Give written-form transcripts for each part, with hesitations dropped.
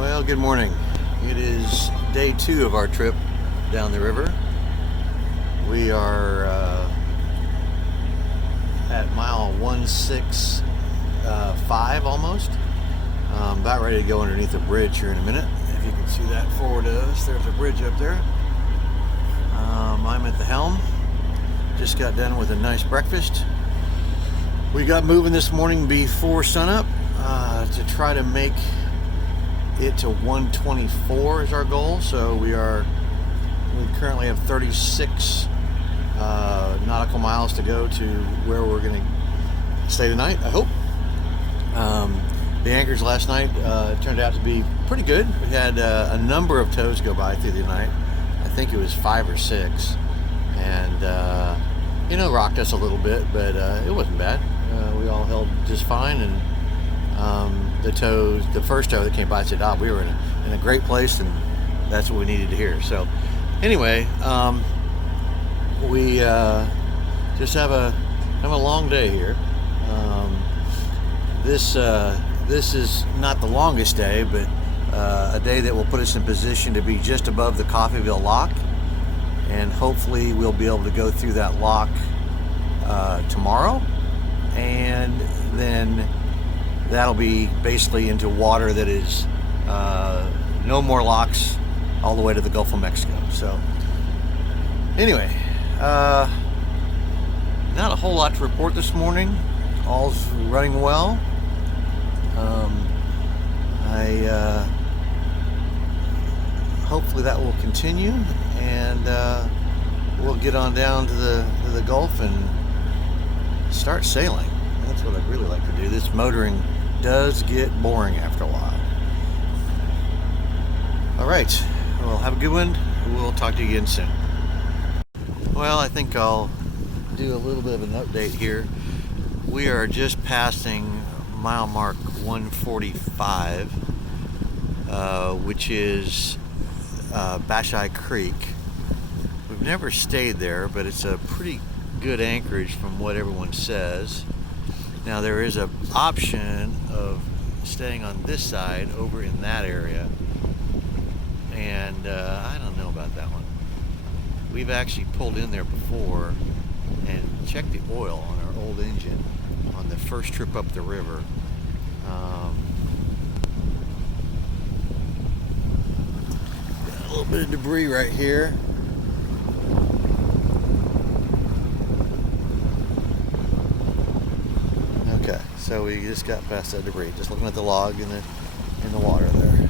Well, good morning. It is day 2 of our trip down the river. We are at mile 165 almost. About ready to go underneath a bridge here in a minute. If you can see that forward of us, there's a bridge up there. I'm at the helm. Just got done with a nice breakfast. We got moving this morning before sunup to try to make it to 124 is our goal. So we currently have 36 nautical miles to go to where we're going to stay the night, I hope. The anchorage last night turned out to be pretty good. We had a number of tows go by through the night. I think it was 5 or 6, and rocked us a little bit, but it wasn't bad. We all held just fine, and the first tow that came by said, we were in a great place, and that's what we needed to hear. So anyway, we just have a long day here. This is not the longest day, but a day that will put us in position to be just above the Coffeyville lock, and hopefully we'll be able to go through that lock tomorrow, and then that'll be basically into water that is no more locks all the way to the Gulf of Mexico. So anyway, not a whole lot to report this morning. All's running well. Hopefully that will continue, and we'll get on down to the Gulf and start sailing. That's what I'd really like to do. This motoring does get boring after a while. All right, well, have a good one. We'll talk to you again soon. Well, I think I'll do a little bit of an update here. We are just passing mile mark 145, which is Bashai Creek. We've never stayed there, but it's a pretty good anchorage from what everyone says. Now there is an option of staying on this side over in that area, and I don't know about that one. We've actually pulled in there before and checked the oil on our old engine on the first trip up the river. Got a little bit of debris right here. Okay, so we just got past that debris. Just looking at the log in the water there.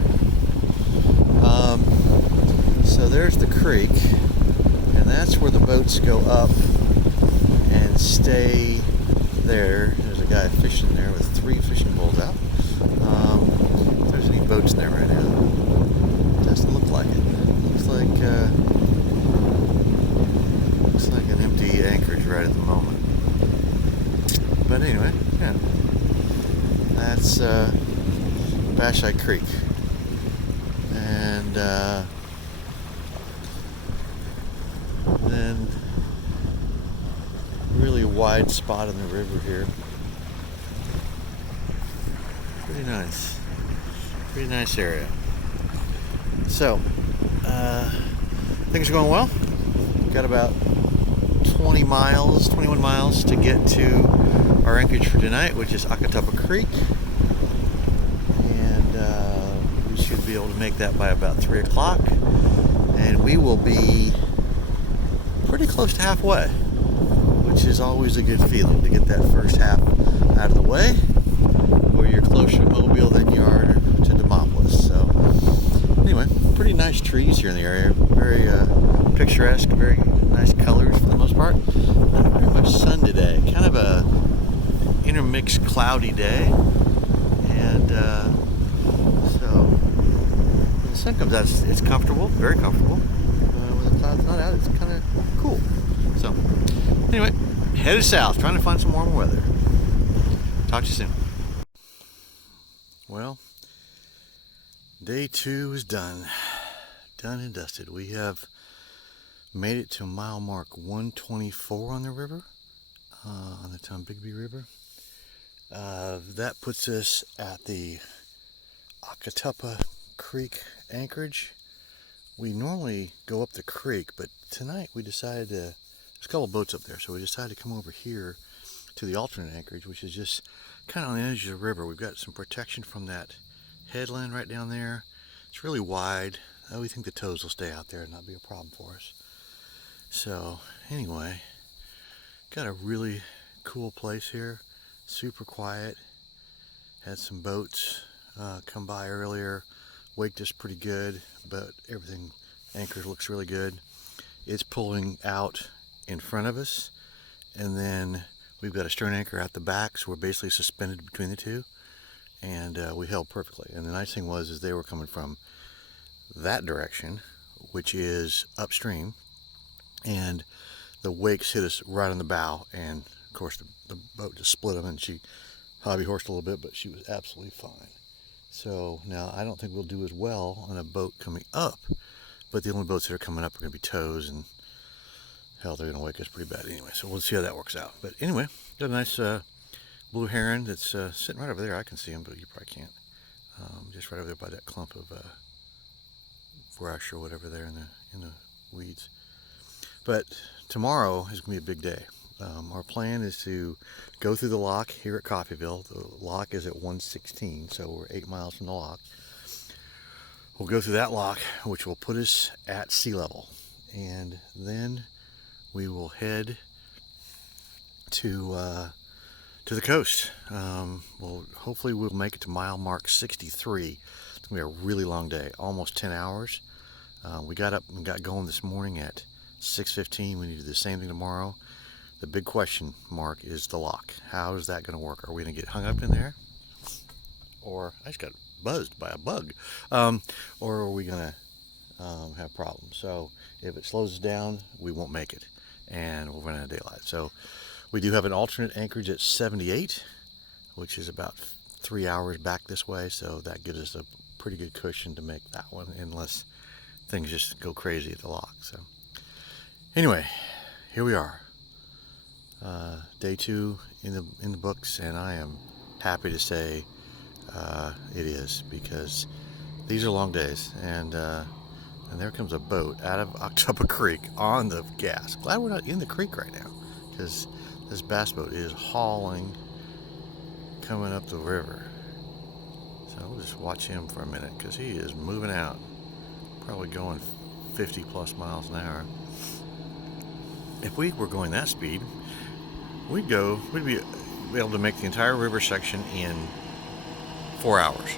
So there's the creek, and that's where the boats go up and stay there. There's a guy fishing there with 3 fishing poles out. If there's any boats in there right now, doesn't look like it. Looks like an empty anchorage right at the moment. But anyway, yeah, that's Bashai Creek, and then really wide spot in the river here. Pretty nice area. So things are going well. Got about 21 miles to get to our anchorage for tonight, which is Acatuppa Creek, and we should be able to make that by about 3 o'clock, and we will be pretty close to halfway, which is always a good feeling to get that first half out of the way, where you're closer to Mobile than you are to Demopolis. So anyway, pretty nice trees here in the area, very picturesque, very nice colors for the most part. Not very much sun today, kind of a intermixed cloudy day, and so when the sun comes out, it's comfortable, very comfortable. When the cloud's not out, it's kind of cool. So anyway, headed south, trying to find some warm weather. Talk to you soon. Well, day 2 is done and dusted. We have made it to mile mark 124 on the river, on the Tombigbee River. That puts us at the Acatuppa creek anchorage. We normally go up the creek, but tonight we decided to, there's a couple boats up there, so we decided to come over here to the alternate anchorage, which is just kind of on the edge of the river. We've got some protection from that headland right down there. It's really wide. We think the tows will stay out there and not be a problem for us. So anyway, got a really cool place here. Super quiet. Had some boats come by earlier. Waked us pretty good, but everything, anchor looks really good. It's pulling out in front of us, and then we've got a stern anchor at the back, so we're basically suspended between the two, and we held perfectly. And the nice thing was is they were coming from that direction, which is upstream, and the wakes hit us right on the bow, and of course the boat just split them, and she hobby horsed a little bit, but she was absolutely fine. So now I don't think we'll do as well on a boat coming up, but the only boats that are coming up are going to be tows, and hell, they're going to wake us pretty bad anyway. So we'll see how that works out. But anyway, got a nice blue heron that's sitting right over there. I can see him, but you probably can't. Just right over there by that clump of brush or whatever there in the weeds. But tomorrow is going to be a big day. Our plan is to go through the lock here at Coffeyville. The lock is at 116, so we're 8 miles from the lock. We'll go through that lock, which will put us at sea level, and then we will head to the coast. Hopefully we'll make it to mile mark 63. It's gonna be a really long day, almost 10 hours. We got up and got going this morning at 6:15. We need to do the same thing tomorrow. The big question mark is the lock. How is that going to work? Are we going to get hung up in there? Or I just got buzzed by a bug. Or are we going to have problems? So if it slows us down, we won't make it, and we'll run out of daylight. So we do have an alternate anchorage at 78, which is about 3 hours back this way. So that gives us a pretty good cushion to make that one, unless things just go crazy at the lock. So anyway, here we are. Day 2 in the books, and I am happy to say it is, because these are long days, and there comes a boat out of October Creek on the gas. Glad we're not in the creek right now, because this bass boat is hauling coming up the river. So we'll just watch him for a minute, because he is moving out, probably going 50 plus miles an hour. If we were going that speed, we'd be able to make the entire river section in 4 hours.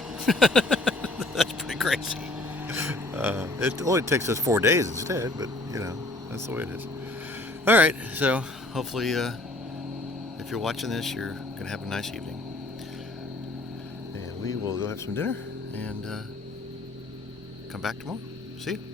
That's pretty crazy. It only takes us 4 days instead, but you know, that's the way it is. All right, so hopefully if you're watching this, you're gonna have a nice evening, and we will go have some dinner and come back tomorrow. See you.